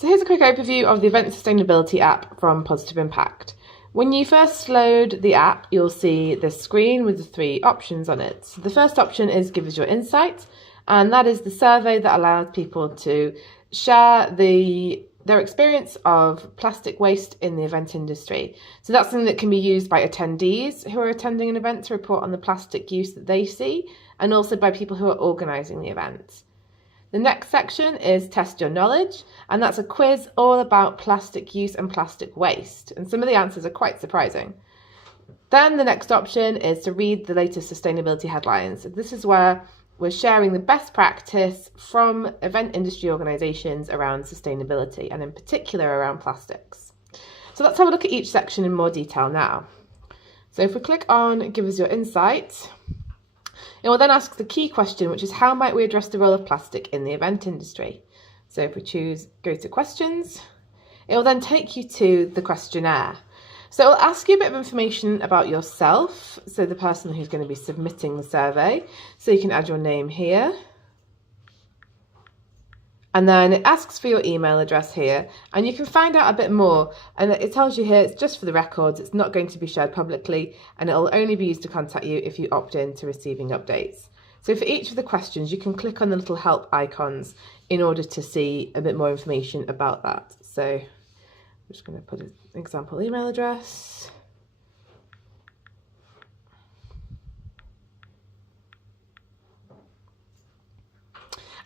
So here's a quick overview of the Event Sustainability app from Positive Impact. When you first load the app, you'll see this screen with the 3 options on it. So the first option is Give us your insight, and that is the survey that allows people to share their experience of plastic waste in the event industry. So that's something that can be used by attendees who are attending an event to report on the plastic use that they see, and also by people who are organising the event. The next section is Test Your Knowledge, and that's a quiz all about plastic use and plastic waste, and some of the answers are quite surprising. Then the next option is to read the latest sustainability headlines. This is where we're sharing the best practice from event industry organisations around sustainability, and in particular around plastics. So let's have a look at each section in more detail now. So if we click on Give us your insight, it will then ask the key question, which is how might we address the role of plastic in the event industry? So if we choose Go to Questions, it will then take you to the questionnaire. So it will ask you a bit of information about yourself, so the person who's going to be submitting the survey. So you can add your name here. And then it asks for your email address here, and you can find out a bit more. And it tells you here it's just for the records, it's not going to be shared publicly, and it'll only be used to contact you if you opt in to receiving updates. So for each of the questions, you can click on the little help icons in order to see a bit more information about that. So I'm just going to put an example email address.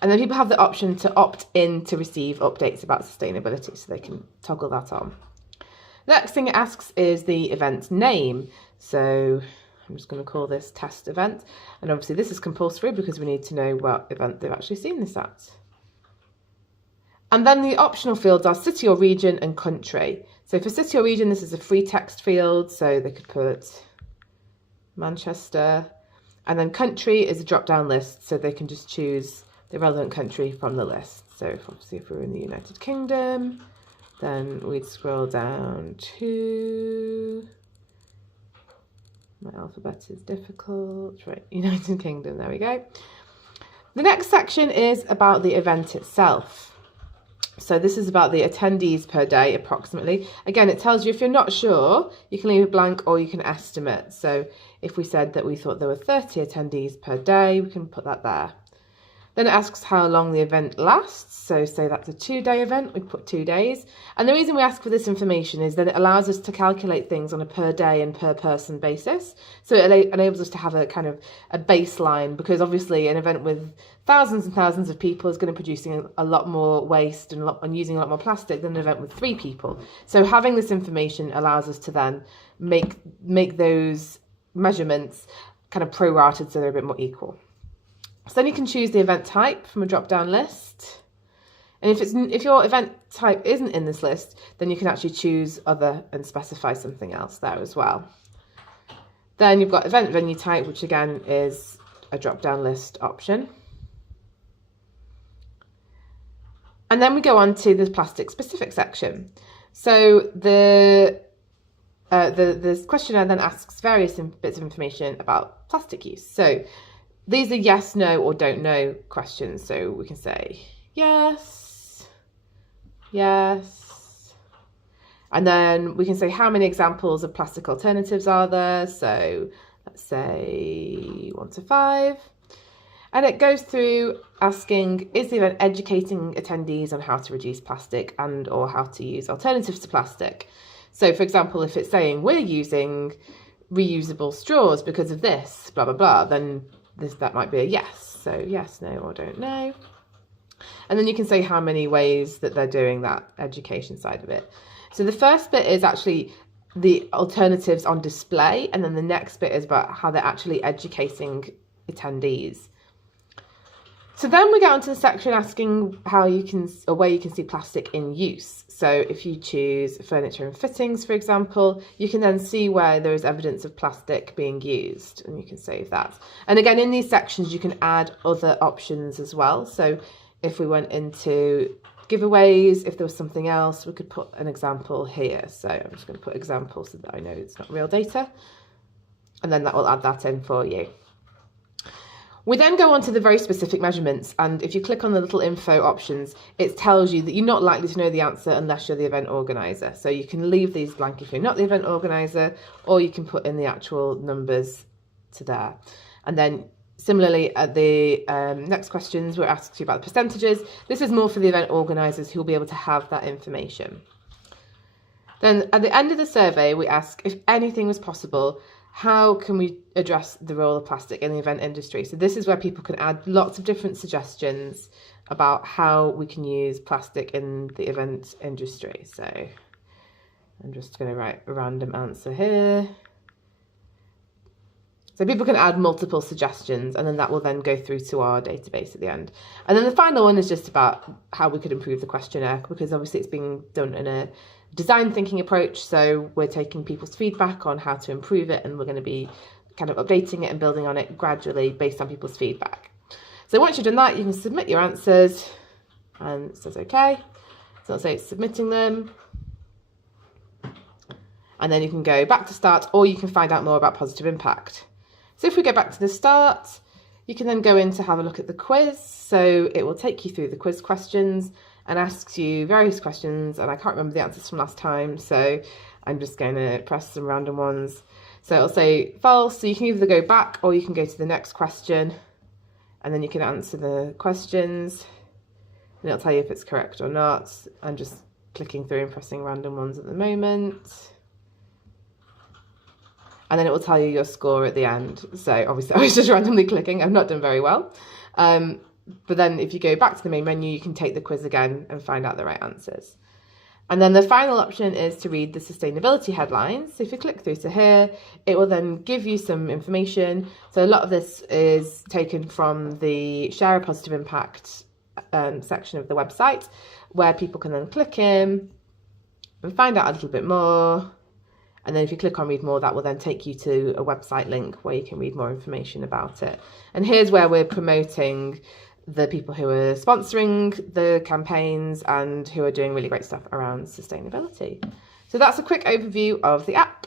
And then people have the option to opt in to receive updates about sustainability, so they can toggle that on. The next thing it asks is the event name. So I'm just going to call this test event. And obviously this is compulsory because we need to know what event they've actually seen this at. And then the optional fields are city or region and country. So for city or region, this is a free text field, so they could put Manchester. And then country is a drop-down list, so they can just choose the relevant country from the list. So if we're in the United Kingdom, then we'd scroll down to, my alphabet is difficult, right, United Kingdom, there we go. The next section is about the event itself. So this is about the attendees per day approximately. Again, it tells you if you're not sure, you can leave it blank or you can estimate. So if we said that we thought there were 30 attendees per day, we can put that there. Then it asks how long the event lasts. So say that's a 2-day event, we'd put 2 days. And the reason we ask for this information is that it allows us to calculate things on a per day and per person basis. So it enables us to have a kind of a baseline, because obviously an event with thousands and thousands of people is going to be producing a lot more waste and using a lot more plastic than an event with 3 people. So having this information allows us to then make those measurements kind of prorated so they're a bit more equal. So then you can choose the event type from a drop-down list. And if your event type isn't in this list, then you can actually choose other and specify something else there as well. Then you've got event venue type, which again is a drop-down list option. And then we go on to the plastic specific section. So the questionnaire then asks various bits of information about plastic use. So these are yes, no, or don't know questions. So we can say yes, yes. And then we can say how many examples of plastic alternatives are there. So let's say 1 to 5. And it goes through asking, is the event educating attendees on how to reduce plastic and or how to use alternatives to plastic? So for example, if it's saying we're using reusable straws because of this, blah, blah, blah, then that might be a yes. So yes, no, or don't know. And then you can say how many ways that they're doing that education side of it. So the first bit is actually the alternatives on display. And then the next bit is about how they're actually educating attendees. So then we get onto the section asking how you can, or where you can see plastic in use. So if you choose furniture and fittings, for example, you can then see where there is evidence of plastic being used, and you can save that. And again, in these sections, you can add other options as well. So if we went into giveaways, if there was something else, we could put an example here. So I'm just going to put examples so that I know it's not real data. And then that will add that in for you. We then go on to the very specific measurements, and if you click on the little info options, it tells you that you're not likely to know the answer unless you're the event organizer. So you can leave these blank if you're not the event organizer, or you can put in the actual numbers to there. And then similarly at the next questions, we're asked you about the percentages. This is more for the event organizers who will be able to have that information. Then at the end of the survey, we ask if anything was possible, how can we address the role of plastic in the event industry? So this is where people can add lots of different suggestions about how we can use plastic in the event industry. So I'm just going to write a random answer here. So people can add multiple suggestions, and then that will then go through to our database at the end. And then the final one is just about how we could improve the questionnaire, because obviously it's being done in a design thinking approach. So we're taking people's feedback on how to improve it, and we're going to be kind of updating it and building on it gradually based on people's feedback. So once you've done that, you can submit your answers, and it says okay. So I'll say it's submitting them. And then you can go back to start, or you can find out more about positive impact. So if we go back to the start, you can then go in to have a look at the quiz. So it will take you through the quiz questions and asks you various questions, and I can't remember the answers from last time, so I'm just going to press some random ones. So it'll say false, so you can either go back or you can go to the next question, and then you can answer the questions, and it'll tell you if it's correct or not. I'm just clicking through and pressing random ones at the moment. And then it will tell you your score at the end. So obviously I was just randomly clicking, I've not done very well. But then if you go back to the main menu, you can take the quiz again and find out the right answers. And then the final option is to read the sustainability headlines. So if you click through to here, it will then give you some information. So a lot of this is taken from the Share a Positive Impact section of the website, where people can then click in and find out a little bit more. And then if you click on read more, that will then take you to a website link where you can read more information about it. And here's where we're promoting the people who are sponsoring the campaigns and who are doing really great stuff around sustainability. So that's a quick overview of the app.